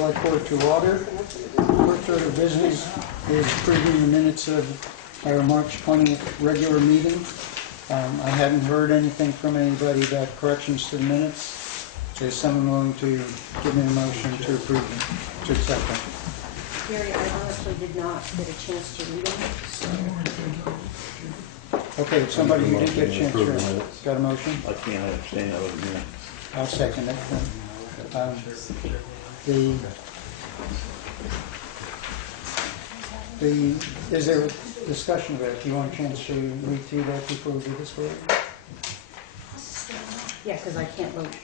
Select Board to order. First order of business is approving the minutes of our March 20th regular meeting. I haven't heard anything from anybody about corrections to the minutes. Is someone willing to give me a motion to approve them, to accept them? Gary, I honestly did not get a chance to read them, so... Okay, somebody who did get a chance to read. Got a motion? I can't understand, I wasn't here. I'll second it. Is there a discussion about it? Do you want a chance to read through that before we do this vote? Yeah, because I can't vote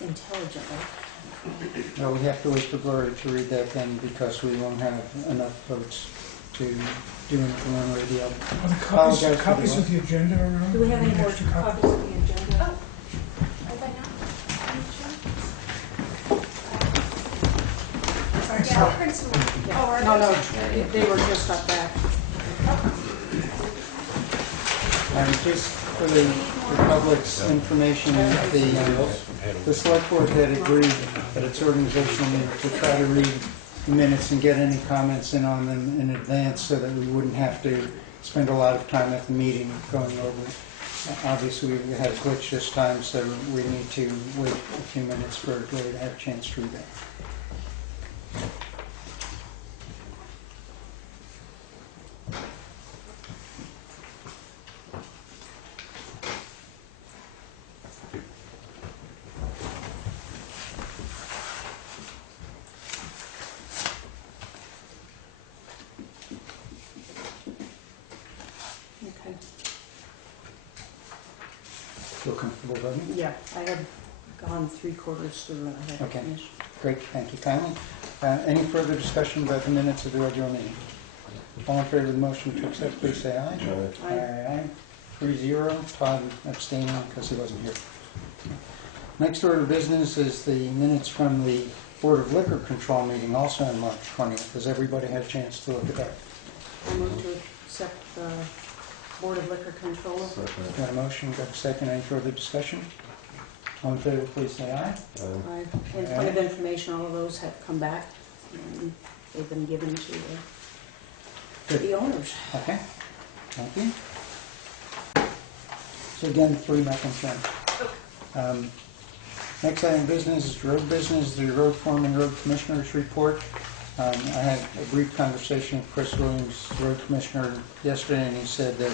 intelligently. No, we have to wait for Gloria to read that then because we won't have enough votes to do anything one way or the other. Are the copies of the agenda around? Do we have any more Extra copies of the agenda? No, they were just up back. Just for the public's information, the select board had agreed at its organizational meeting to try to read the minutes and get any comments in on them in advance so that we wouldn't have to spend a lot of time at the meeting going over it. Obviously, we had a glitch this time, so we need to wait a few minutes for Gloria to have a chance to read that. Okay. Feel comfortable voting? Yeah, I have gone 3/4 through and I have Okay. finished. Great, thank you kindly. Any further discussion about the minutes of the regular meeting? All in favor of the motion to accept, please say aye. Aye. 3-0. Todd abstaining because he wasn't here. Next order of business is the minutes from the Board of Liquor Control meeting, also on March 20th. Has everybody had a chance to look at that? I move to accept the Board of Liquor Control. Got a motion, got a second. Any further discussion? All in favor, please say aye. In point of information, all of those have come back and they've been given to the owners. Okay, thank you. So again, 3-0. Next item of business is road business, the road foreman, road commissioners report. I had a brief conversation with Chris Williams, road commissioner, yesterday, and he said that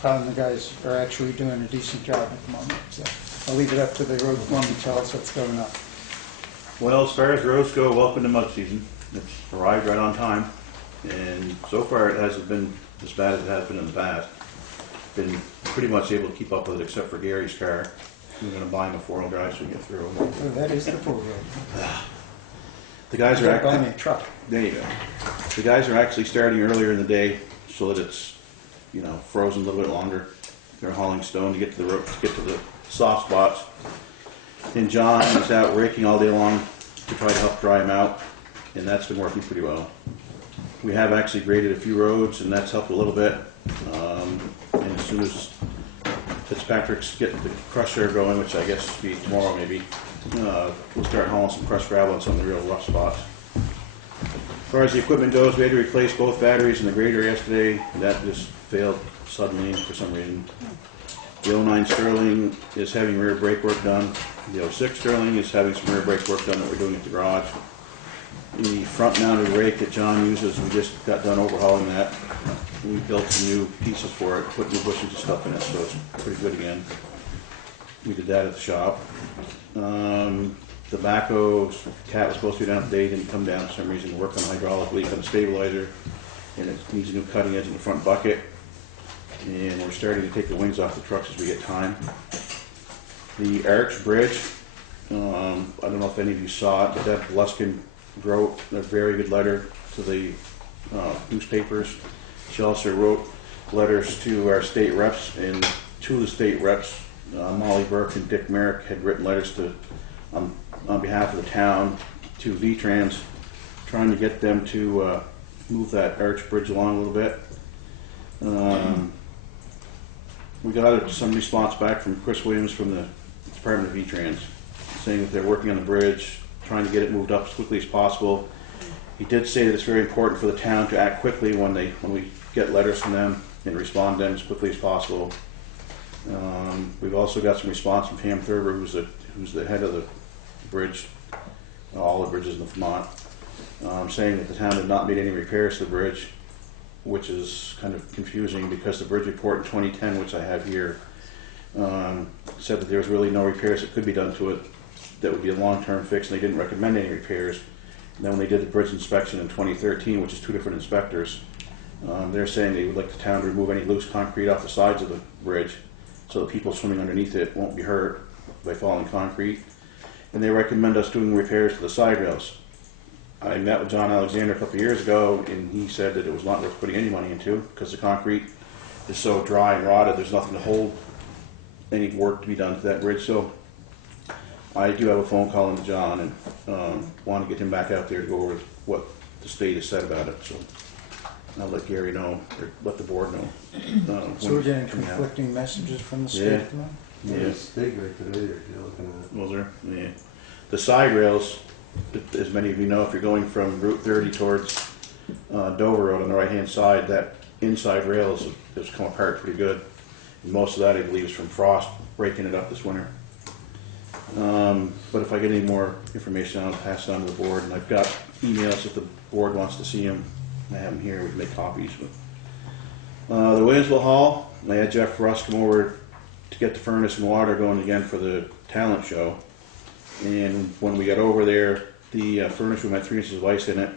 Todd and the guys are actually doing a decent job at the moment. So I'll leave it up to the road foreman to tell us what's going on. Well, as far as roads go, welcome to mud season. It's arrived right on time, and so far it hasn't been as bad as it has been in the past. Been pretty much able to keep up with it except for Gary's car. We're going to buy him a 4-wheel drive so we get through. Oh, that is the full road. The guys are Buy me a truck. There you go. The guys are actually starting earlier in the day so that it's, frozen a little bit longer. They're hauling stone to get to the road, to get to the soft spots. And John is out raking all day long to try to help dry them out, and that's been working pretty well. We have actually graded a few roads, and that's helped a little bit. And as soon as Fitzpatrick's get the crusher going, which I guess will be tomorrow maybe, we'll start hauling some crushed gravel on some of the real rough spots. As far as the equipment goes, we had to replace both batteries in the grader yesterday. That just failed suddenly for some reason. The 09 Sterling is having rear brake work done. The 06 Sterling is having some rear brake work done that we're doing at the garage. The front mounted rake that John uses, we just got done overhauling that. We built some new pieces for it, put new bushings and stuff in it, so it's pretty good again. We did that at the shop. The backhoe cat was supposed to be down today, didn't come down for some reason, work on a hydraulic leak on the stabilizer, and it needs a new cutting edge in the front bucket. And we're starting to take the wings off the trucks as we get time. The Arch Bridge, I don't know if any of you saw it, but Deb Luskin wrote a very good letter to the newspapers. She also wrote letters to our state reps, and 2 of the state reps, Molly Burke and Dick Merrick, had written letters to on behalf of the town to V-Trans, trying to get them to move that Arch Bridge along a little bit. We got some response back from Chris Williams from the Department of V-Trans saying that they're working on the bridge. trying to get it moved up as quickly as possible. He did say that it's very important for the town to act quickly when we get letters from them and respond to them as quickly as possible. We've also got some response from Pam Thurber, who's the head of the bridge, all the bridges in Vermont, saying that the town had not made any repairs to the bridge, which is kind of confusing because the bridge report in 2010, which I have here, said that there was really no repairs that could be done to it that would be a long-term fix, and they didn't recommend any repairs. And then when they did the bridge inspection in 2013, which is 2 different inspectors, they're saying they would like the town to remove any loose concrete off the sides of the bridge so that people swimming underneath it won't be hurt by falling concrete. And they recommend us doing repairs to the side rails. I met with John Alexander a couple of years ago, and he said that it was not worth putting any money into because the concrete is so dry and rotted, there's nothing to hold any work to be done to that bridge. So I do have a phone call into John and want to get him back out there to go over what the state has said about it. So I'll let Gary know, or let the board know. So we're getting conflicting messages from the state at the moment? Yes. Big right today you're looking at. Was there? Yeah. The side rails, as many of you know, if you're going from Route 30 towards Dover Road on the right-hand side, that inside rail has come apart pretty good. And most of that, I believe, is from frost breaking it up this winter. But if I get any more information, I'll pass it on to the board. And I've got emails if the board wants to see them. I have them here. We can make copies. But the Williamsville Hall, I had Jeff Russ come over to get the furnace and water going again for the talent show. And when we got over there, the furnace room had 3 inches of ice in it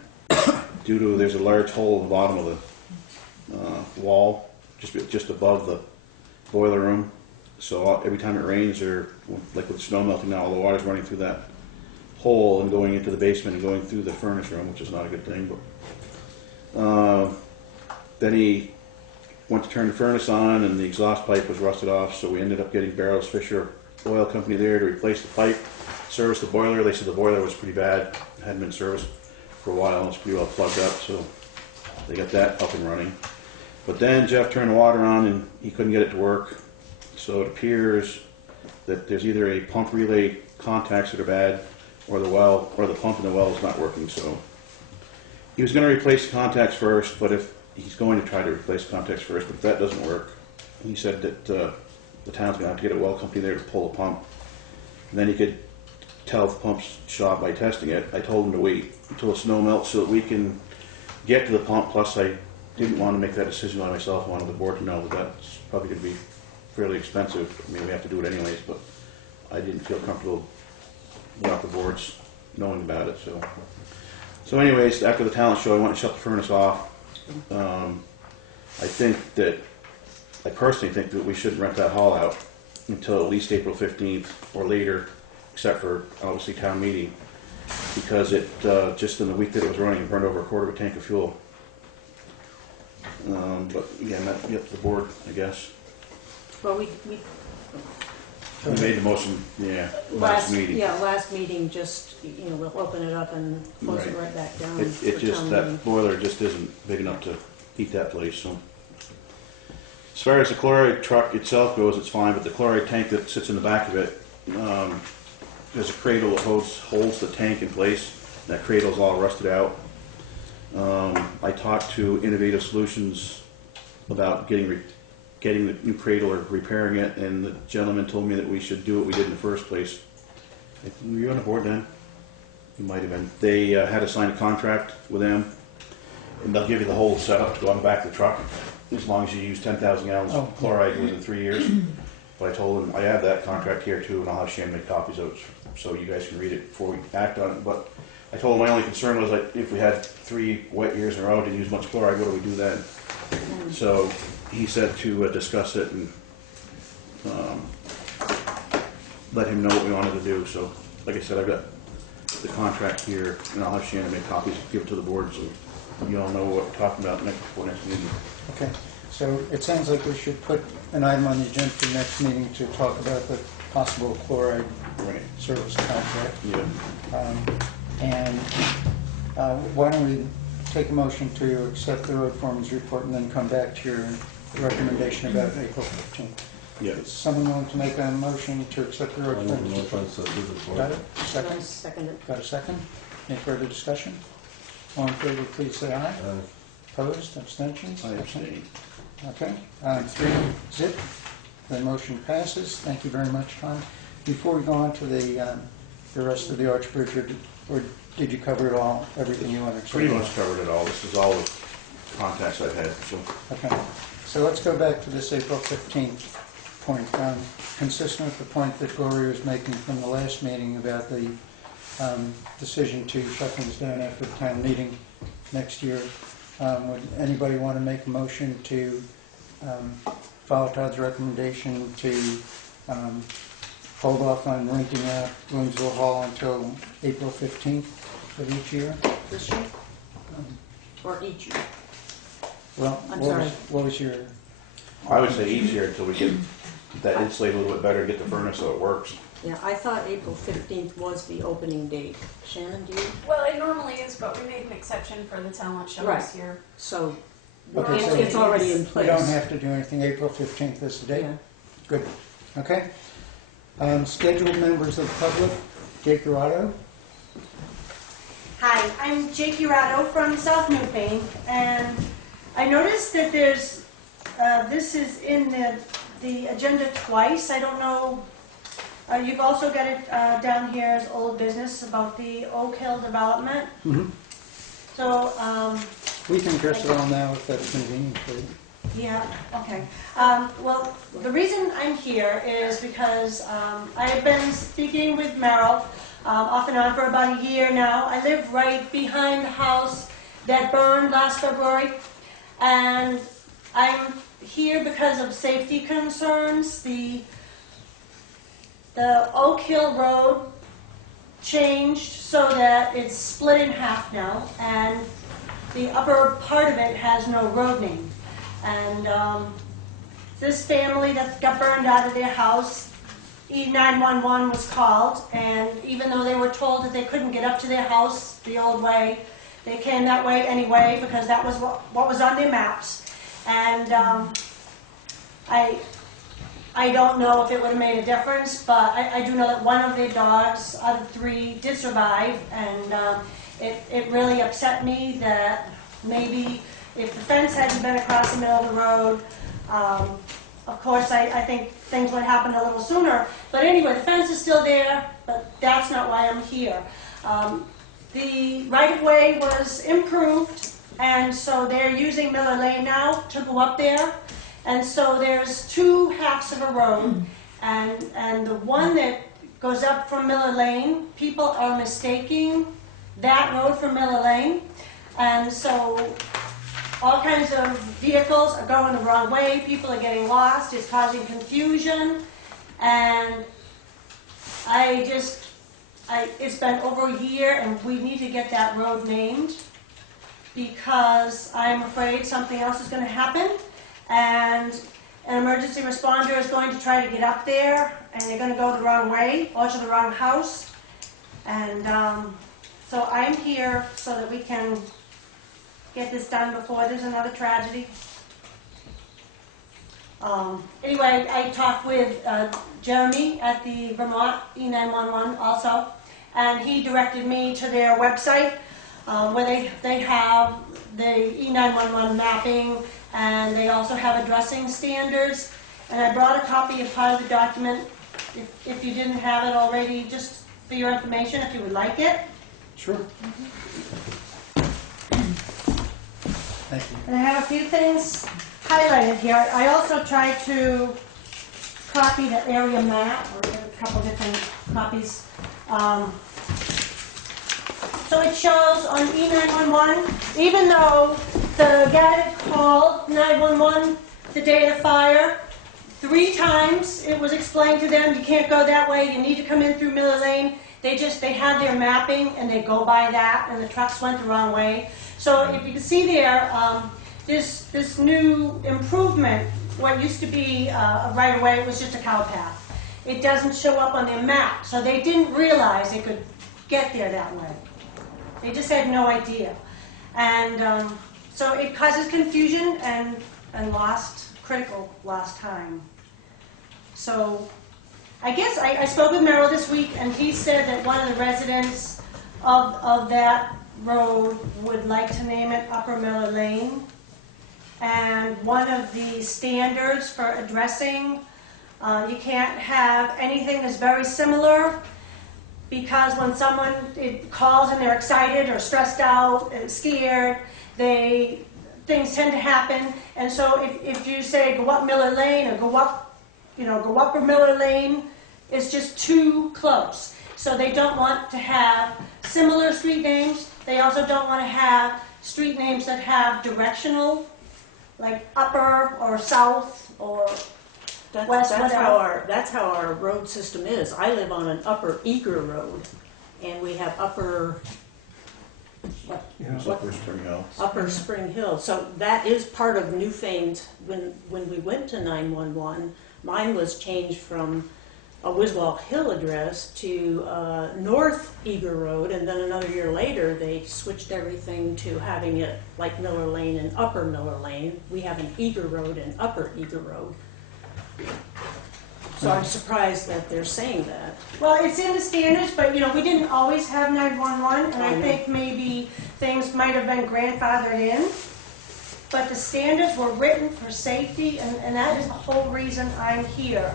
due to there's a large hole in the bottom of the wall, just above the boiler room. So every time it rains, or like with snow melting now, all the water's running through that hole and going into the basement and going through the furnace room, which is not a good thing. But then he went to turn the furnace on, and the exhaust pipe was rusted off, so we ended up getting Barrows Fisher Oil Company there to replace the pipe, service the boiler. They said the boiler was pretty bad, it hadn't been serviced for a while, and it's pretty well plugged up, so they got that up and running. But then Jeff turned the water on, and he couldn't get it to work. So it appears that there's either a pump relay contacts that are bad, or the well, or the pump in the well is not working. So he was going to replace the contacts first, but if he's going to try to replace the contacts first, but if that doesn't work, he said that the town's going to have to get a well company there to pull the pump. And then he could tell if the pump's shot by testing it. I told him to wait until the snow melts so that we can get to the pump. Plus, I didn't want to make that decision by myself. I wanted the board to know that that's probably going to be fairly expensive. I mean, we have to do it anyways, but I didn't feel comfortable without the boards knowing about it. So anyways, after the talent show, I went and shut the furnace off. I personally think that we shouldn't rent that hall out until at least April 15th or later, except for obviously town meeting, because it just in the week that it was running, it burned over a quarter of a tank of fuel. But again, that's up to the board, I guess. Well, we We made the motion, last meeting. Yeah, last meeting, just, we'll open it up and close it right back down. It for just, town that meeting. boiler just isn't big enough to heat that place, so. As far as the chloride truck itself goes, it's fine, but the chloride tank that sits in the back of it, there's a cradle that holds the tank in place. That cradle's all rusted out. I talked to Innovative Solutions about getting the new cradle or repairing it, and the gentleman told me that we should do what we did in the first place. Were you on the board then? You might have been. They had to sign a contract with them, and they'll give you the whole setup to go on the back of the truck, as long as you use 10,000 gallons of chloride within 3 years. But I told them I have that contract here too, and I'll have Shannon make copies of it so you guys can read it before we act on it. But I told them my only concern was that if we had 3 wet years in a row, didn't use much chloride, what do we do then? So he said to discuss it and let him know what we wanted to do. So, like I said, I've got the contract here, and I'll have Shannon make copies, give it to the board, so you all know what we're talking about before next meeting. Okay, so it sounds like we should put an item on the agenda for next meeting to talk about the possible chloride service contract. Yeah. And why don't we take a motion to accept the road foreman's report and then come back to your recommendation about April 15th. Yeah. Someone want to make a motion to accept the road I'll make a commissioner's motion to approve the report. Got it? I Second? second it. Got a second? Any further discussion? All in favor, please say aye. Aye. Opposed, abstentions? I abstain. Okay, 3-0. The motion passes. Thank you very much, Tom. Before we go on to the rest of the Arch Bridge, or did you cover it all, everything you wanted to say? Pretty much covered it all. This is all the contacts I've had, so. Okay, so let's go back to this April 15th point. Consistent with the point that Gloria was making from the last meeting about the decision to shut things down after the town meeting next year. Would anybody want to make a motion to follow Todd's recommendation to hold off on renting out Williamsville Hall until April 15th of each year? This year? Or each year? Well, I'm what sorry. what was your, I would say each year until we get that insulated a little bit better, get the furnace so it works. Yeah, I thought April 15th was the opening date. Shannon, do you? Well, it normally is, but we made an exception for the talent show Right. this year. So Okay, so it's already in we place. don't have to do anything, April 15th is the date? Yeah. Good, okay. Scheduled members of the public, Jake Dorado. Hi, I'm Jake Urado from South Newfane, and I noticed that there's, this is in the agenda twice. I don't know, you've also got it down here as old business about the Oak Hill development. So, We can address it all now if that's convenient for you. yeah, okay. Well, the reason I'm here is because I've been speaking with Merrill off and on for about a year now. I live right behind the house that burned last February, and I'm here because of safety concerns. The Oak Hill Road changed so that it's split in half now, and the upper part of it has no road name. And this family that got burned out of their house, E911 was called, and even though they were told that they couldn't get up to their house the old way, they came that way anyway because that was what was on their maps. And I don't know if it would have made a difference, but I do know that one of their dogs out of 3 did survive, and it really upset me that maybe if the fence hadn't been across the middle of the road, of course I think things would happen a little sooner. But anyway, the fence is still there, but that's not why I'm here. The right-of-way was improved, and so they're using Miller Lane now to go up there. And so there's 2 halves of a road, and the one that goes up from Miller Lane, people are mistaking that road for Miller Lane. And so all kinds of vehicles are going the wrong way, people are getting lost, it's causing confusion, and it's been over a year, and we need to get that road named, because I'm afraid something else is going to happen, and an emergency responder is going to try to get up there, and they're going to go the wrong way, or to the wrong house, and so I'm here so that we can get this done before there's another tragedy. Anyway, I talked with Jeremy at the Vermont E911 also, and he directed me to their website where they have the E911 mapping, and they also have addressing standards. And I brought a copy of part of the document if you didn't have it already, just for your information, if you would like it. Sure. Thank you. And I have a few things highlighted here. I also tried to copy the area map, or get a couple different copies. So it shows on E911, even though the guy that called 911 the day of the fire, 3 times it was explained to them, you can't go that way, you need to come in through Miller Lane. They had their mapping, and they go by that, and the trucks went the wrong way. So if you can see there, this new improvement, what used to be a right-of-way, was just a cow path. It doesn't show up on their map, so they didn't realize they could get there that way. They just had no idea. And so it causes confusion and critical lost time. So I guess I spoke with Merrill this week, and he said that one of the residents of that road would like to name it Upper Miller Lane. And one of the standards for addressing, you can't have anything that's very similar, because when someone calls and they're excited or stressed out and scared, things tend to happen. And so if you say go up Miller Lane or go up Miller Lane, it's just too close. So they don't want to have similar street names. They also don't want to have street names that have directional, like upper or south or west, whatever. That's how our road system is. I live on an upper Eager Road, and we have upper Upper Spring Hill. Upper Spring Hill. So that is part of Newfane's. When we went to 911, mine was changed from a Wiswall Hill address to North Eager Road, and then another year later they switched everything to having it like Miller Lane and Upper Miller Lane. We have an Eager Road and Upper Eager Road. So I'm surprised that they're saying that. Well, it's in the standards, but we didn't always have 911, and I think maybe things might have been grandfathered in. But the standards were written for safety, and that is the whole reason I'm here.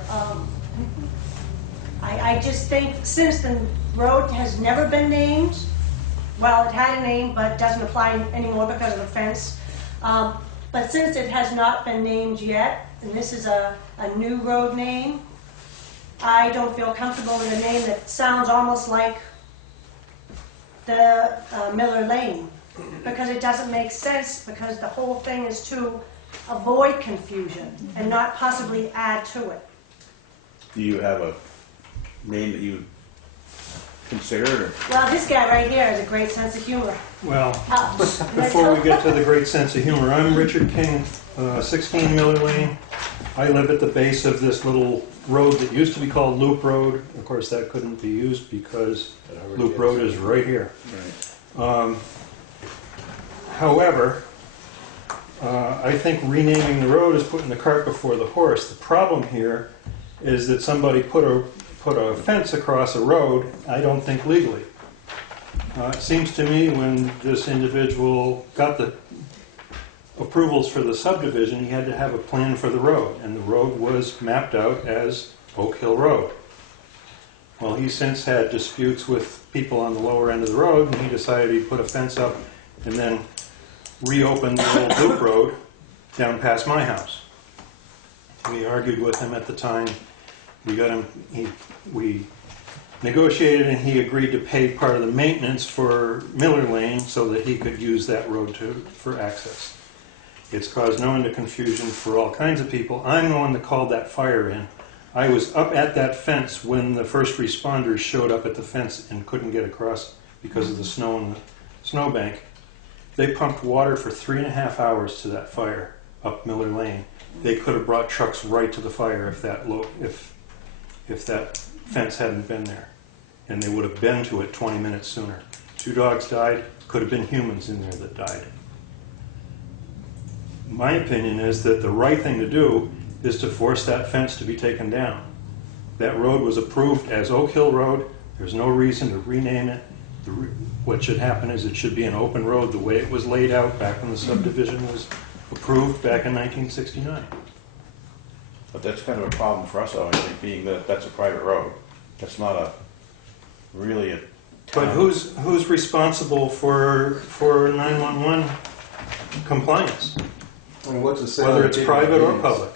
I just think since the road has never been named, well, it had a name, but it doesn't apply anymore because of the fence. But since it has not been named yet, and this is a new road name, I don't feel comfortable with a name that sounds almost like the Miller Lane, because it doesn't make sense, because the whole thing is to avoid confusion and not possibly add to it. Do you have a name that you consider? Well, this guy right here has a great sense of humor. Well, before we get to the great sense of humor, I'm Richard King, 16 Miller Lane. I live at the base of this little road that used to be called Loop Road. Of course, that couldn't be used because Loop Road is right here. Right. However, I think renaming the road is putting the cart before the horse. The problem here is that somebody put a fence across a road, I don't think legally. It seems to me when this individual got the approvals for the subdivision, he had to have a plan for the road, and the road was mapped out as Oak Hill Road. Well, he's since had disputes with people on the lower end of the road, and he decided he'd put a fence up and then reopen the old loop road down past my house. We argued with him at the time. We got him, we negotiated, and he agreed to pay part of the maintenance for Miller Lane so that he could use that road for access. It's caused no end of confusion for all kinds of people. I'm the one that called that fire in. I was up at that fence when the first responders showed up at the fence and couldn't get across because of the snow and the snowbank. They pumped water for 3.5 hours to that fire up Miller Lane. They could have brought trucks right to the fire if that fence hadn't been there. And they would have been to it 20 minutes sooner. 2 dogs died. Could have been humans in there that died. My opinion is that the right thing to do is to force that fence to be taken down. That road was approved as Oak Hill Road. There's no reason to rename it. What should happen is it should be an open road the way it was laid out back when the subdivision was approved back in 1969. But that's kind of a problem for us, though, I think, being that that's a private road. That's not really a town. But who's responsible for 911 compliance? I mean, what's it say Whether on it's the private or deeds? public.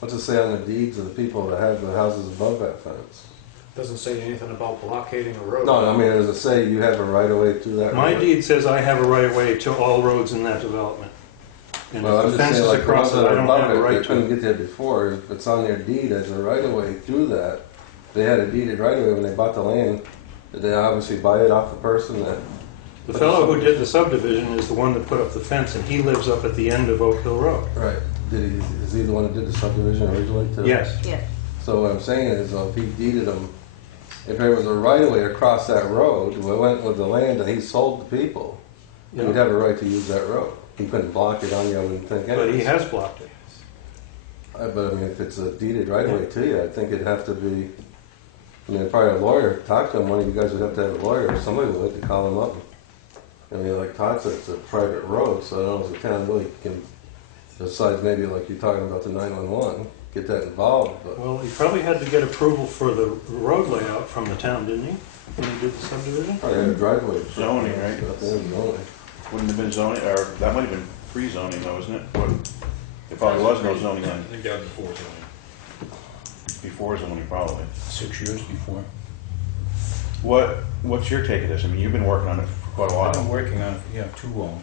What's it say on the deeds of the people that have the houses above that fence? Doesn't say anything about blockading a road. No, I mean, does it say you have a right of way to that My road? deed says I have a right of way to all roads in that development. And Well, if I'm the just fence saying, is like, the across ones it, that I are don't above have a it, right they couldn't to. get there before. If it's on their deed as a right of way to that, they had a deeded right of way when they bought the land. Did they obviously buy it off the person that? The fellow who did the subdivision is the one that put up the fence, and he lives up at the end of Oak Hill Road. Right. Is he the one that did the subdivision originally? To Yes. Yeah. So what I'm saying is, if he deeded them, if there was a right of way across that road, we went with the land that he sold to people, Yeah. he'd have a right to use that road. He couldn't block it on you, I wouldn't think. But he anyways. has blocked it. But I mean, if it's a deeded right away to you, I think it'd have to be, I mean, probably a lawyer, talk to him, one of you guys would have to have a lawyer, or somebody would have to call him up. I mean, like Todd said, it's a private road, so I don't know if the town really can, besides maybe like you're talking about the 911, get that involved, but. Well, he probably had to get approval for the road layout from the town, didn't he? When he did the subdivision? Probably had a driveway. Zoning, right? Yeah, zoning. Wouldn't have been zoning, or that might have been pre-zoning though, isn't it? What, there probably was no zoning I then, think that was before zoning. before zoning probably. 6 years before. What's your take of this? I mean, you've been working on it for quite a I've been while. working on it, too long.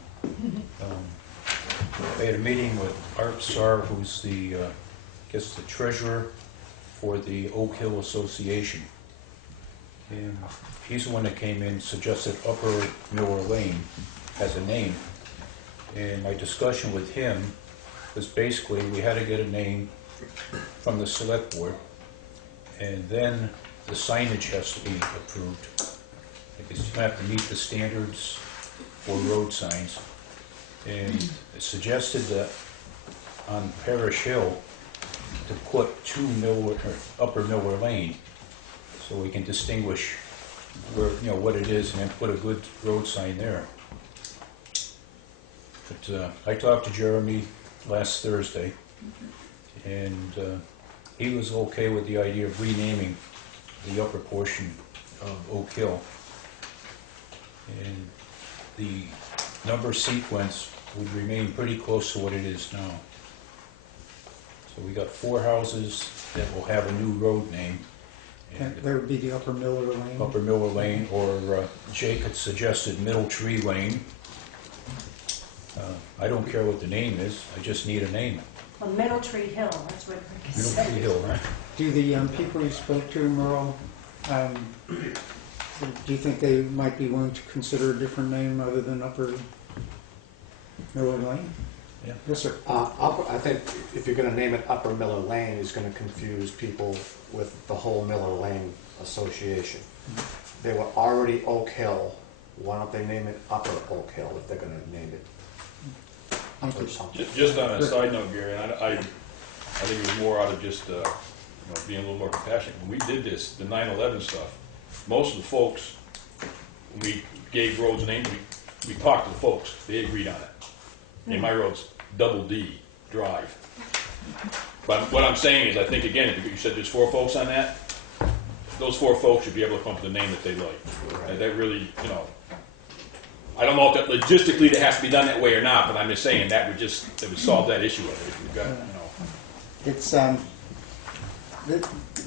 I had a meeting with Art Sar, who's the, I guess, the treasurer for the Oak Hill Association. And he's the one that came in, suggested Upper Miller Lane as a name. And my discussion with him was basically we had to get a name from the select board, and then the signage has to be approved. Because you have to meet the standards for road signs. And it suggested that on Parish Hill to put Upper Miller Lane, so we can distinguish where, what it is, and then put a good road sign there. But I talked to Jeremy last Thursday, and he was okay with the idea of renaming the upper portion of Oak Hill. And the number sequence would remain pretty close to what it is now. So we got 4 houses that will have a new road name. And That would be the Upper Miller Lane. Upper Miller Lane, or Jake had suggested Middle Tree Lane. I don't care what the name is, I just need a name. Well, Middle Tree Hill, that's what it Middle Tree Hill, right? Do the people you spoke to, Merle, do you think they might be willing to consider a different name other than Upper Miller Lane? Yeah. Yes, sir. I think if you're gonna name it Upper Miller Lane, it's gonna confuse people with the whole Miller Lane Association. They were already Oak Hill, why don't they name it Upper Oak Hill if they're gonna name it or something? Just on a side note, Gary, I think it was more out of just being a little more compassionate. When we did this, the 9/11 stuff, most of the folks, when we gave roads names, we talked to the folks. They agreed on it. And my road's Double D Drive. But what I'm saying is, I think again, if you said there's 4 folks on that, those 4 folks should be able to come up with a name that they like. And that really, I don't know if that logistically that has to be done that way or not, but I'm just saying that would solve that issue of it. If you've got, It's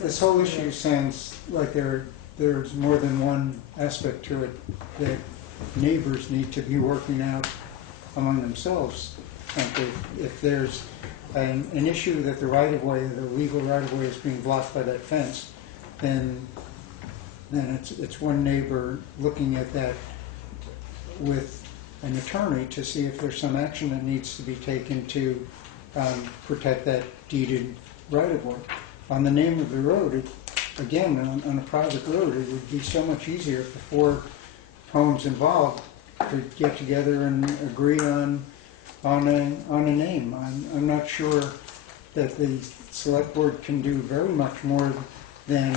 this whole issue sounds like there's more than one aspect to it that neighbors need to be working out among themselves. And if there's an issue that the right-of-way, the legal right-of-way is being blocked by that fence, then it's one neighbor looking at that with an attorney to see if there's some action that needs to be taken to protect that deeded right-of-way. On the name of the road, again, on a private road, it would be so much easier if the 4 homes involved to get together and agree on a name. I'm not sure that the select board can do very much more than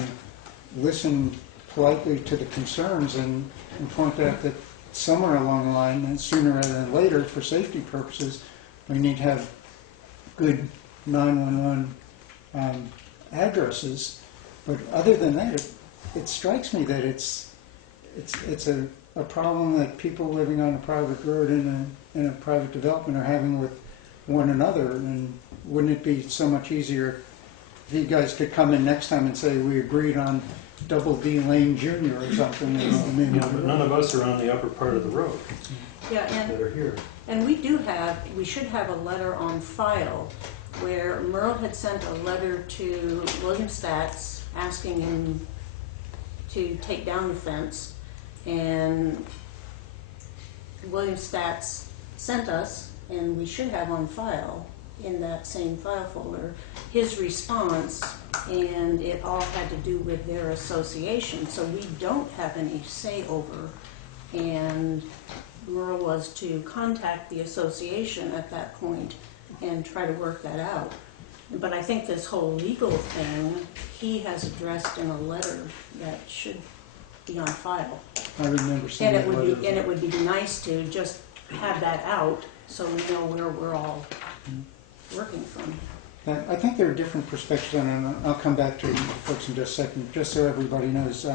listen politely to the concerns and point out that somewhere along the line, and sooner rather than later, for safety purposes, we need to have good 911 addresses. But other than that, it strikes me that it's a problem that people living on a private road in a private development are having with one another. And wouldn't it be so much easier if you guys could come in next time and say we agreed on Double D Lane Jr. or something? But none of us are on the upper part of the road Yeah, that are here. and we should have a letter on file where Merle had sent a letter to William Statz asking him to take down the fence, and William Statz sent us, and we should have on file in that same file folder, his response, and it all had to do with their association, so we don't have any say over. And Merle was to contact the association at that point and try to work that out. But I think this whole legal thing, he has addressed in a letter that should be on file. I remember seeing And that letter. it would be nice to just have that out so we know where we're all working from. I think there are different perspectives on it, and I'll come back to folks in just a second, just so everybody knows.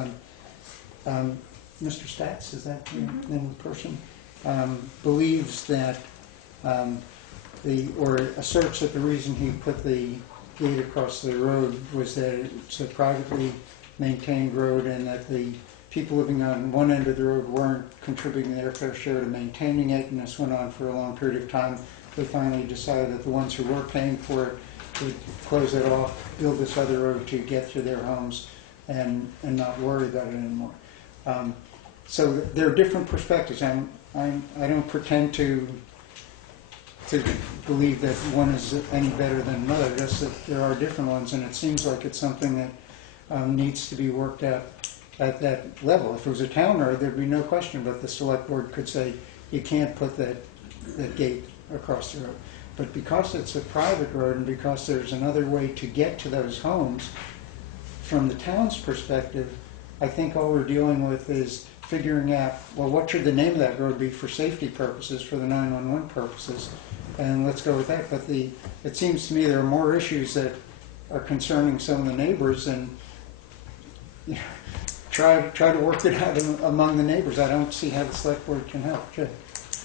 Mr. Stats, is that the name of the person? Believes that, or asserts that the reason he put the gate across the road was that it's a privately maintained road and that the people living on one end of the road weren't contributing their fair share to maintaining it, and this went on for a long period of time. They finally decided that the ones who were paying for it would close it off, build this other road to get to their homes and not worry about it anymore. So there are different perspectives. I don't pretend to believe that one is any better than another, just that there are different ones, and it seems like it's something that needs to be worked out at that level. If it was a town road, there'd be no question, but the select board could say, you can't put that gate across the road. But because it's a private road and because there's another way to get to those homes, from the town's perspective, I think all we're dealing with is figuring out, well, what should the name of that road be for safety purposes, for the 911 purposes, and let's go with that. But it seems to me there are more issues that are concerning some of the neighbors, and try to work it out among the neighbors. I don't see how the select board can help. Sure.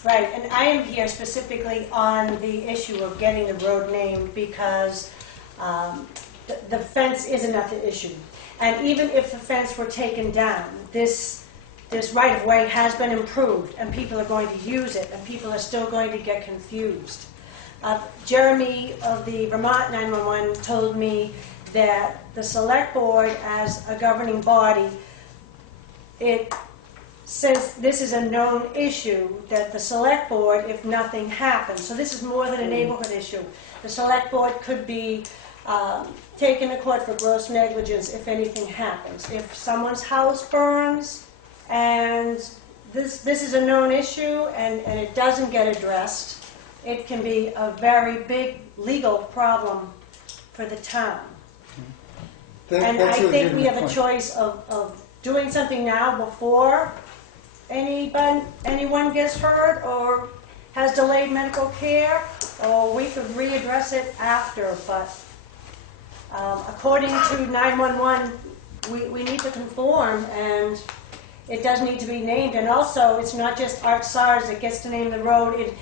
Right, and I am here specifically on the issue of getting the road named because the fence is another issue. And even if the fence were taken down, this right-of-way has been improved and people are going to use it and people are still going to get confused. Jeremy of the Vermont 911 told me that the select board as a governing body, since this is a known issue, that the select board, if nothing happens, so this is more than a neighborhood issue, the select board could be taken to court for gross negligence if anything happens. If someone's house burns and this is a known issue and it doesn't get addressed, it can be a very big legal problem for the town. And I think we have a choice of doing something now before anyone gets hurt or has delayed medical care, or we could readdress it after. But according to 911, we need to conform, and it does need to be named. And also, it's not just Art SARS that gets to name the road.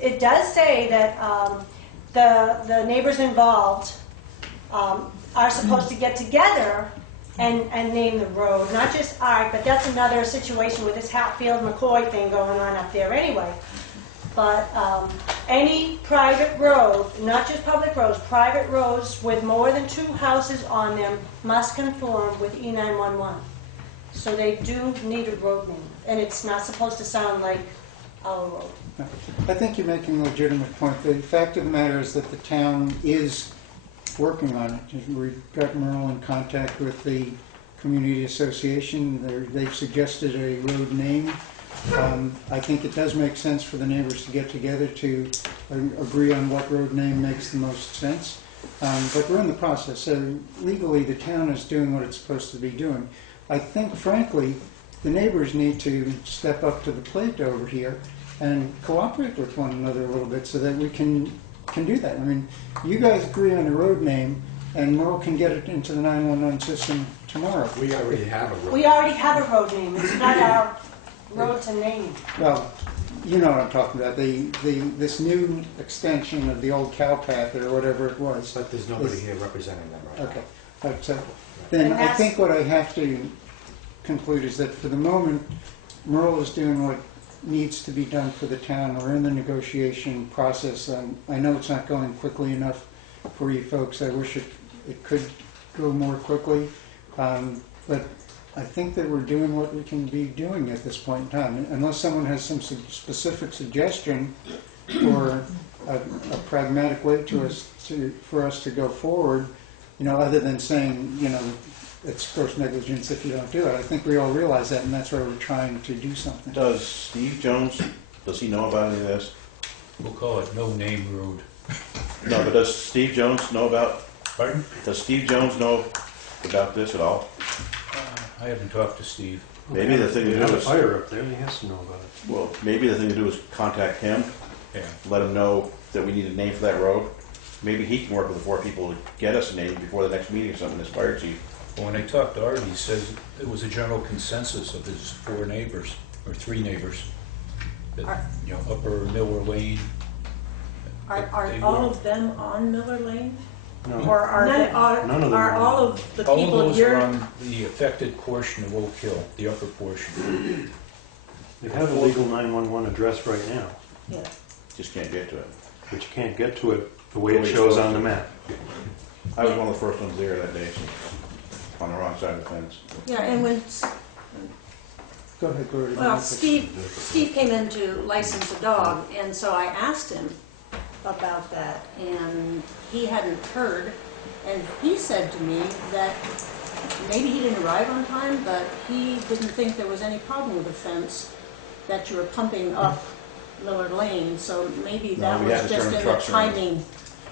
It does say that the neighbors involved are supposed to get together and name the road, not just Art, but that's another situation with this Hatfield-McCoy thing going on up there anyway. But any private road, not just public roads, private roads with more than 2 houses on them must conform with E911. So they do need a road name, and it's not supposed to sound like our road. I think you're making a legitimate point. The fact of the matter is that the town is working on it. We've got Merle in contact with the community association. They've suggested a road name. I think it does make sense for the neighbors to get together to agree on what road name makes the most sense. But we're in the process. So legally, the town is doing what it's supposed to be doing. I think, frankly, the neighbors need to step up to the plate over here and cooperate with one another a little bit so that we can do that. I mean, you guys agree on a road name, and Merle can get it into the 911 system tomorrow. We already have a road. We already have a road name. It's not our road to name. Well, you know what I'm talking about. This new extension of the old cow path or whatever it was. But there's nobody here representing them right Okay. But, then I think what I have to conclude is that for the moment, Merle is doing what needs to be done for the town. We're in the negotiation process. I know it's not going quickly enough for you folks. I wish it could go more quickly. But I think that we're doing what we can be doing at this point in time. Unless someone has some specific suggestion or a pragmatic way for us to go forward, other than saying, it's gross negligence if you don't do it. I think we all realize that, and that's why we're trying to do something. Does Steve Jones, does he know about any of this? We'll call it No Name Road. No, but does Steve Jones know about, Pardon? does Steve Jones know about this at all? I haven't talked to Steve. Maybe the thing to They do have a is, fire up there, he has to know about it. well, maybe the thing to do is contact him, Yeah. let him know that we need a name for that road. Maybe he can work with the 4 people to get us a name before the next meeting or something, this fire chief. Well, when I talked to Art, he says it was a general consensus of his 4 neighbors, or 3 neighbors. That, you know, Upper Miller Lane. Are They all were- of them on Miller Lane? No, Or are None of them are are. all of the All of people those are here? on the affected portion of Oak Hill, the upper portion. they have a legal 911 address right now, Yeah. Just can't get to it. but you can't get to it the way it shows on the map. I was one of the first ones there that day, so on the wrong side of the fence. Yeah, and when, Go ahead, Gloria. well, Steve came in to license a dog, and so I asked him about that, and he hadn't heard, and he said to me that maybe he didn't arrive on time, but he didn't think there was any problem with the fence, that you were pumping up Miller Lane, so maybe No, that we was had to just turn the in the trucks around. timing.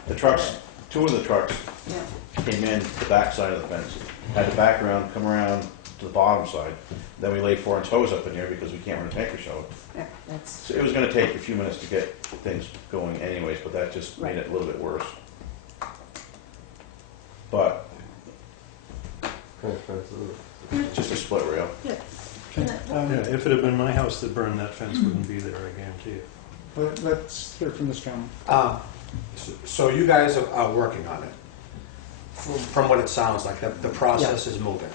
The trucks, 2 of the trucks Yeah. came in the back side of the fence. Had to back around, come around to the bottom side. Then we laid 4-inch hose up in there because we can't run a tanker shower. Yeah, that's, So it was gonna take a few minutes to get things going anyways, but that just made Right. it a little bit worse. But Kind of fence it is. it's just a split rail. yeah. Yeah, if it had been my house that burned, that fence wouldn't be there, I guarantee you. Let's hear from this gentleman. So you guys are working on it. From what it sounds like, the process is moving.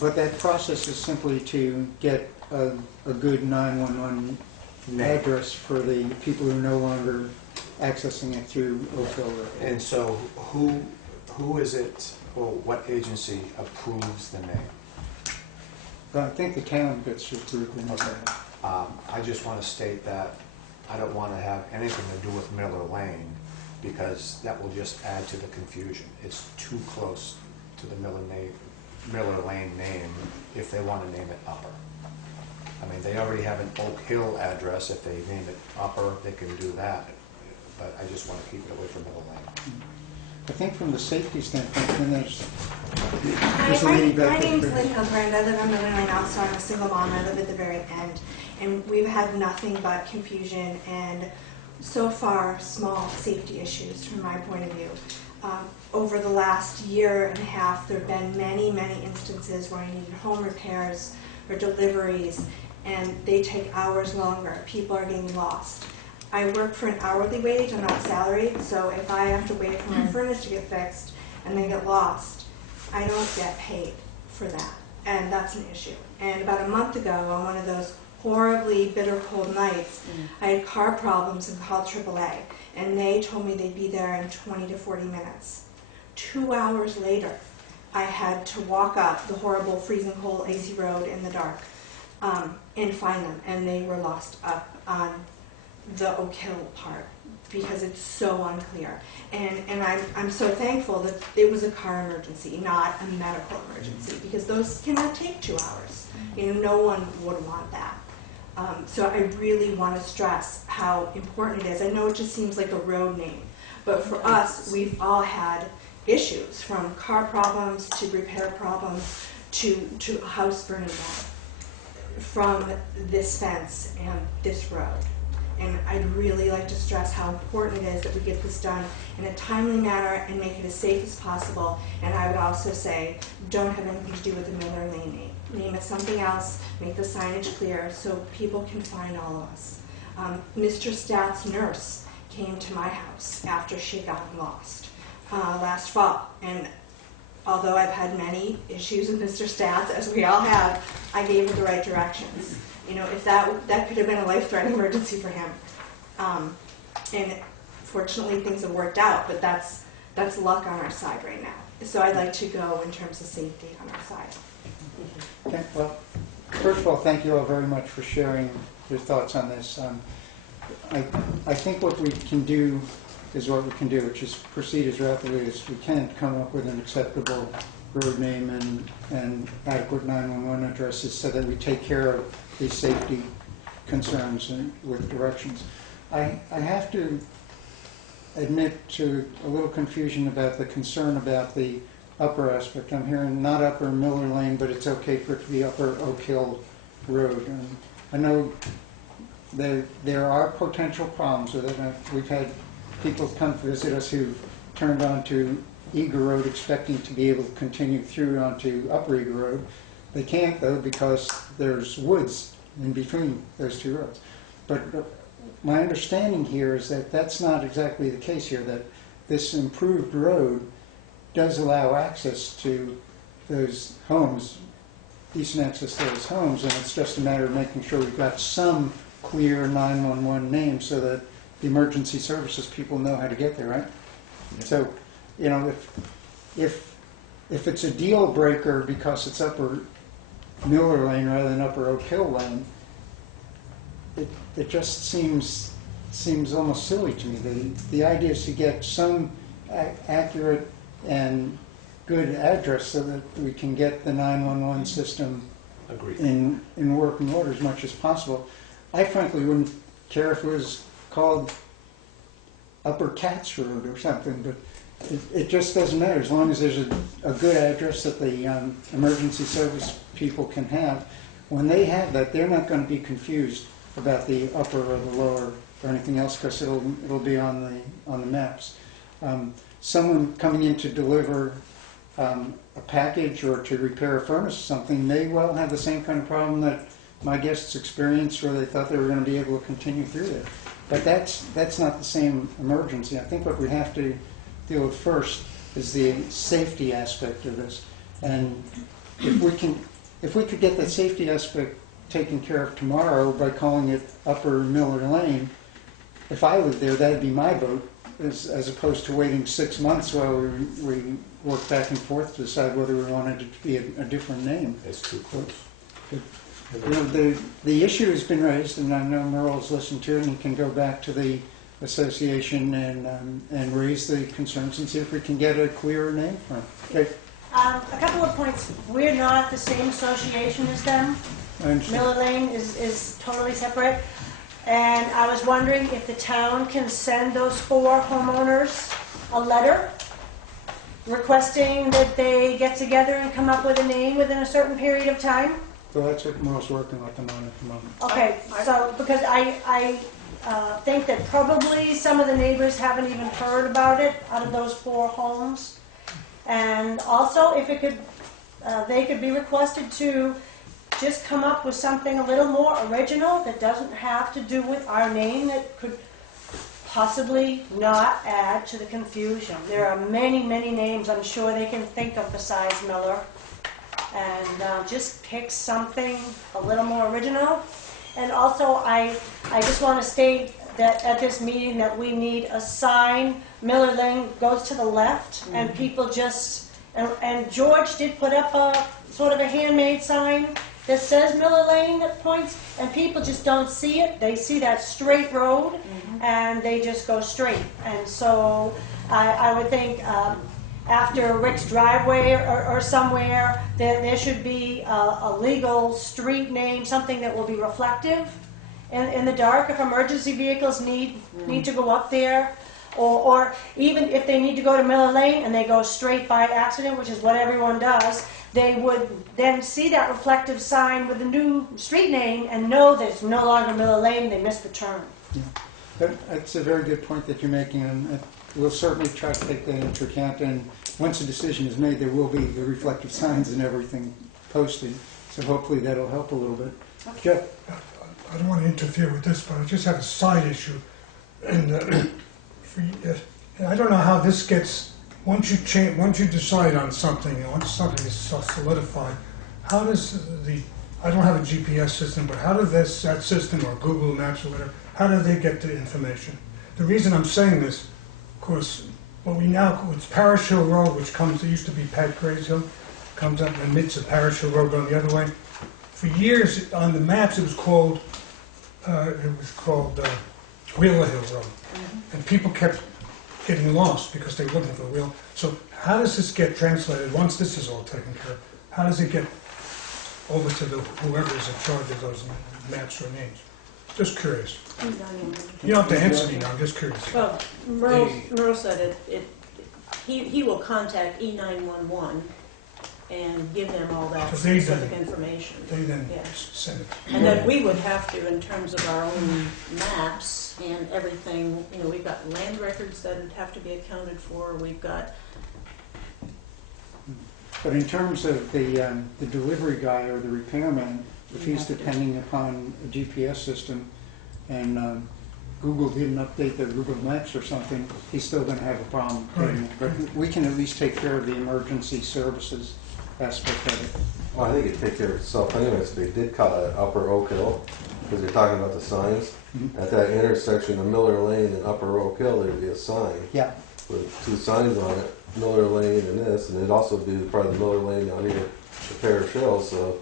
But that process is simply to get a good 911 Name. address for the people who are no longer accessing it through Oak Hill Road. And so who is it, or what agency approves the name? I think the town gets to approve the Okay. name. I just want to state that I don't want to have anything to do with Miller Lane, because that will just add to the confusion. It's too close to the Miller Lane name if they want to name it Upper. I mean, they already have an Oak Hill address. If they name it Upper, they can do that. But I just want to keep it away from Miller Lane. I think from the safety standpoint, then there's Hi, a lady my back name's there. Lynn Hilbrand. I live on Miller Lane also. I'm a single mom. I live at the very end. And we've had nothing but confusion and so far small safety issues from my point of view. Over the last year and a half, there have been many, many instances where I needed home repairs or deliveries, and they take hours longer. People are getting lost. I work for an hourly wage. I'm not salaried, so if I have to wait for my furnace to get fixed and they get lost, I don't get paid for that, and that's an issue. And about a month ago, on one of those horribly bitter cold nights, I had car problems and called AAA, and they told me they'd be there in 20 to 40 minutes. 2 hours later, I had to walk up the horrible freezing cold icy road in the dark and find them, and they were lost up on the Oak Hill part because it's so unclear. And I'm so thankful that it was a car emergency, not a medical emergency, because those cannot take 2 hours. You know, no one would want that. So I really want to stress how important it is. I know it just seems like a road name, but for us, we've all had issues, from car problems to repair problems to a house burning down from this fence and this road. And I'd really like to stress how important it is that we get this done in a timely manner and make it as safe as possible. And I would also say, don't have anything to do with the Miller Lane name. Name it something else, make the signage clear so people can find all of us. Mr. Statt's nurse came to my house after she had gotten lost last fall. And although I've had many issues with Mr. Stats, as we all have, I gave her the right directions. You know, if that could have been a life-threatening emergency for him. And fortunately things have worked out, but that's luck on our side right now. So I'd like to go in terms of safety on our side. Okay, well, first of all, thank you all very much for sharing your thoughts on this. I think what we can do is what we can do, which is proceed as rapidly as we can to come up with an acceptable road name and adequate 911 addresses so that we take care of these safety concerns and with directions. I have to admit to a little confusion about the concern about the upper aspect. I'm hearing not Upper Miller Lane, but it's okay for it to be Upper Oak Hill Road. And I know there are potential problems with it. We've had people come visit us who've turned onto Eager Road expecting to be able to continue through onto Upper Eager Road. They can't though because there's woods in between those two roads. But my understanding here is that that's not exactly the case here, that this improved road does allow access to those homes, decent access to those homes, and it's just a matter of making sure we've got some clear 911 name so that the emergency services people know how to get there, right? Yeah. So, you know, if it's a deal breaker because it's Upper Miller Lane rather than Upper Oak Hill Lane, it just seems almost silly to me. The idea is to get some accurate and good address so that we can get the 911 system in working order as much as possible. I frankly wouldn't care if it was called Upper Cats Road or something, but it just doesn't matter as long as there's a good address that the emergency service people can have. When they have that, they're not going to be confused about the upper or the lower or anything else because it'll be on the maps. Someone coming in to deliver a package or to repair a furnace or something may well have the same kind of problem that my guests experienced, where they thought they were going to be able to continue through there. But that's not the same emergency. I think what we have to deal with first is the safety aspect of this. And if we could get that safety aspect taken care of tomorrow by calling it Upper Miller Lane, if I lived there, that'd be my vote, as opposed to waiting 6 months while we work back and forth to decide whether we wanted it to be a different name. It's too close. You know, the issue has been raised, and I know Merle's listened to it, and he can go back to the association and raise the concerns and see if we can get a clearer name for it. Okay. A couple of points. We're not the same association as them. Miller Lane is totally separate. And I was wondering if the town can send those 4 homeowners a letter requesting that they get together and come up with a name within a certain period of time. Well, that's what Merle's working with them on at the moment. Okay, so because I think that probably some of the neighbors haven't even heard about it out of those 4 homes. And also, if it could, they could be requested to just come up with something a little more original that doesn't have to do with our name, that could possibly not add to the confusion. There are many, many names I'm sure they can think of besides Miller. And just pick something a little more original. And also, I just want to state that at this meeting that we need a sign. Miller Lane goes to the left, and people just, and George did put up a sort of a handmade sign that says Miller Lane that points, and people just don't see it. They see that straight road, and they just go straight. And so I would think after Rick's driveway or somewhere, there should be a legal street name, something that will be reflective in the dark if emergency vehicles need to go up there. Or even if they need to go to Miller Lane and they go straight by accident, which is what everyone does, they would then see that reflective sign with the new street name and know that it's no longer Miller Lane, they missed the turn. Yeah. That's a very good point that you're making, and we'll certainly try to take that into account. And once a decision is made, there will be the reflective signs and everything posted, so hopefully that'll help a little bit. Jeff? I don't want to interfere with this, but I just have a side issue. And I don't know how this gets, once you decide on something, once something is solidified, how does I don't have a GPS system, but how does that system, or Google Maps or whatever, how do they get the information? The reason I'm saying this, of course, it's Parish Hill Road, which it used to be Pat Gray's Hill, comes up and meets the Parish Hill Road going the other way. For years on the maps it was called Wheeler Hill Road. And people kept getting lost because they were looking for Wheel. So how does this get translated once this is all taken care of? How does it get over to whoever is in charge of those maps or names? Just curious. E911. You don't have to answer me now, I'm just curious. Well, Merle said he will contact E911 and give them all that So they specific then- information. They then Yeah. send it. And then we would have to, in terms of our own maps and everything, you know, we've got land records that have to be accounted for, we've got, But in terms of the delivery guy or the repairman, if he's depending upon a GPS system and Google didn't update their Google Maps or something, he's still gonna have a problem getting it. But we can at least take care of the emergency services aspect of it. Well, I think it'd take care of itself anyways. They did call it Upper Oak Hill, because you're talking about the signs. At that intersection of Miller Lane and Upper Oak Hill, there'd be a sign Yeah, with two signs on it, Miller Lane and this, and it'd also be probably Miller Lane down here at Parish Hill. So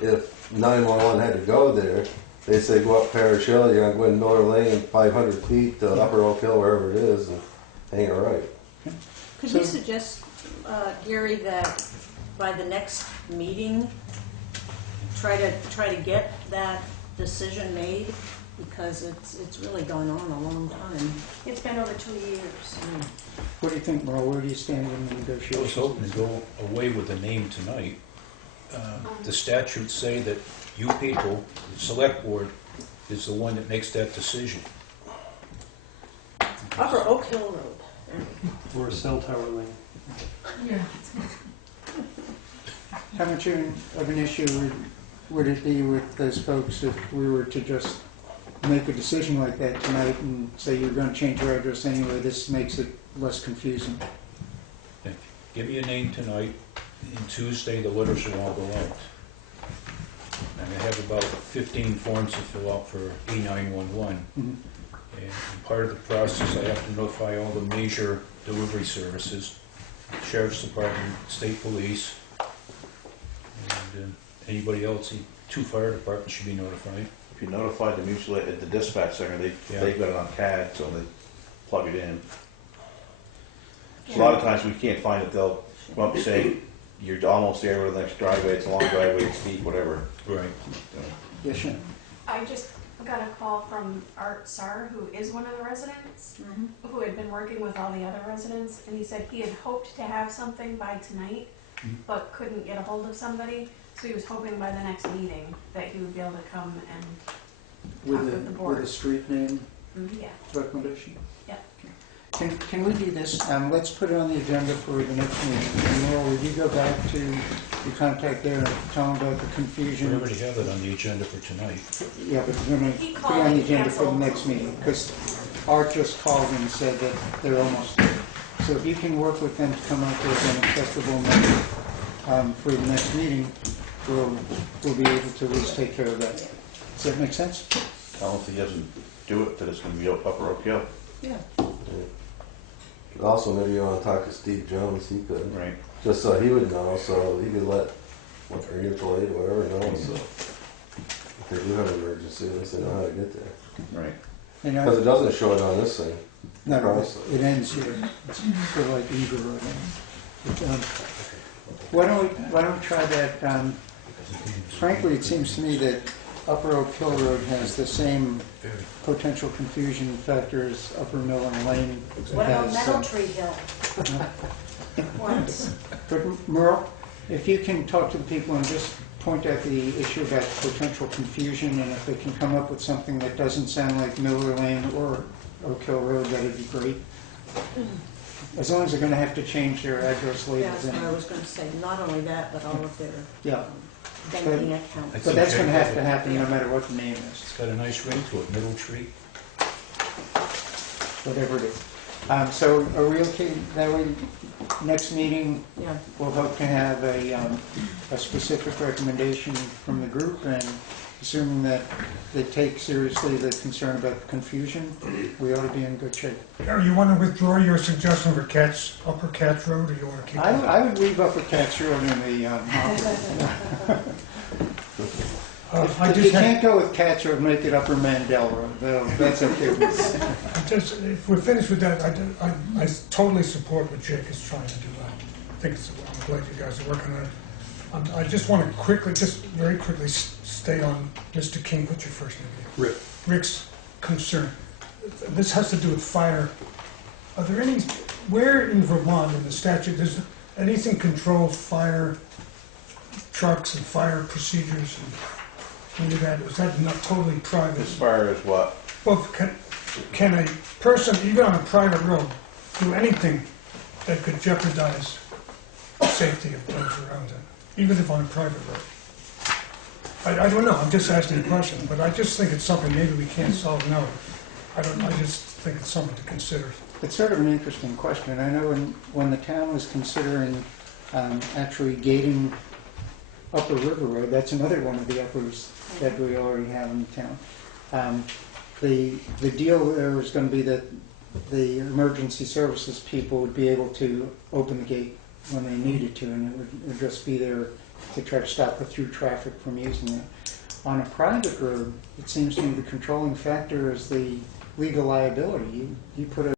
if 911 had to go there, they say go up Parish Hill, you're gonna go in Miller Lane 500 feet to Upper Oak Hill, wherever it is, and hang a right. could we suggest, Gary, that by the next meeting, try to get that decision made? Because it's really gone on a long time. It's been over 2 years. what do you think, Merle? Where do you stand in the I was negotiations? hoping to go away with the name tonight. The statutes say that you people, the select board, is the one that makes that decision. Upper Oak Hill Road. Or a cell tower lane. How much of an issue would it be with those folks if we were to just make a decision like that tonight and say you're going to change your address anyway? This makes it less confusing. Give me a name tonight, and Tuesday the letters will all go out. And I have about 15 forms to fill out for E911. Mhm. And part of the process, I have to notify all the major delivery services, Sheriff's Department, State Police, and anybody else, 2 fire departments should be notified. If you notify the mutual at the dispatch center, they've got it on CAD, so they plug it in. So a lot of times we can't find it, they'll come up and say, you're almost there with the next driveway, it's a long driveway, it's steep, whatever. Right. Yes, Shannon? I just got a call from Art Sar, who is one of the residents, who had been working with all the other residents, and he said he had hoped to have something by tonight, but couldn't get a hold of somebody, so he was hoping by the next meeting that he would be able to come and talk with the With board. a street name Yeah. recommendation? Yeah. Can we do this? Let's put it on the agenda for the next meeting. And Merle, would you go back to your contact there and tell them about the We confusion? already have it on the agenda for tonight. Yeah, but we're going to He put it called on the and agenda for the canceled. next meeting, because Art just called and said that they're almost there. So if you can work with them to come up with an acceptable number for the next meeting, we'll be able to at least take care of that. Does that make sense? Tell them if he doesn't do it, that it's gonna be Upper Oak Hill. Yeah. Also, maybe you want to talk to Steve Jones, he could, Right. just so he would know, so he could let or mutual aid, whatever, know, so if they do have an emergency, at least they know how to get there. Right. You know, Because it doesn't show it on this thing. no, it ends here. It's sort of like Eager Road. But, why don't we try that? Frankly, it seems to me that Upper Oak Hill Road has the same potential confusion factor as Upper Mill and Lane. What about has, Meadow Tree Hill? Once. But Merle, if you can talk to the people and just point out the issue about potential confusion, and if they can come up with something that doesn't sound like Miller Lane or Oak Hill Road, that'd be great. As long as they're gonna have to change their address That's labels what I anyway. was going to say. Not only that, but all of their Yeah, banking accounts. but that's gonna have to happen no matter what the name is, It's got a nice ring to it, Middle Tree. whatever it is. So are we okay, that way, next meeting, Yeah. we'll hope to have a specific recommendation from the group, and assuming that they take seriously the concern about confusion, we ought to be in good shape. You want to withdraw your suggestion for Upper Cats Road, or you want to keep it? I would leave Upper Cats Road in the, I if you just can't had, go with Cats Road, make it Upper Mandel Road, that's okay with me. if we're finished with that, I totally support what Jake is trying to do. I think I'm glad you guys are working on it. I just want to quickly, just very quickly stay on Mr. King, what's your first name? Rick. Rick's concern. This has to do with fire. Are there any, where in Vermont in the statute, does anything control fire trucks and fire procedures and any of that? Is that not totally private? As far as what? Well, can a person, even on a private road, do anything that could jeopardize the safety of those around them, even if on a private road? I don't know, I'm just asking a question, but I just think it's something maybe we can't solve now. I just think it's something to consider. It's sort of an interesting question. I know when the town was considering actually gating Upper River Road, that's another one of the uppers that we already have in town. The deal there was going to be that the emergency services people would be able to open the gate when they needed to, and it would just be there to try to stop the through traffic from using it. On a private road, it seems to me the controlling factor is the legal liability. You put a